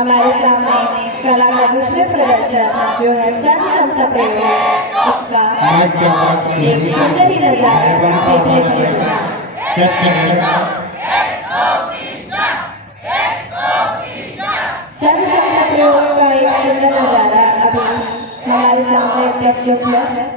हमारे सामने कला का दूसरे प्रदर्शन जो है सर्व क्षमता प्रयोग, उसका एक सुंदर ही नजारा देखने को मिला। सर्व क्षमता प्रयोग का एक सुंदर नजारा अभी हमारे सामने प्रस्तुत है।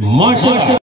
माशा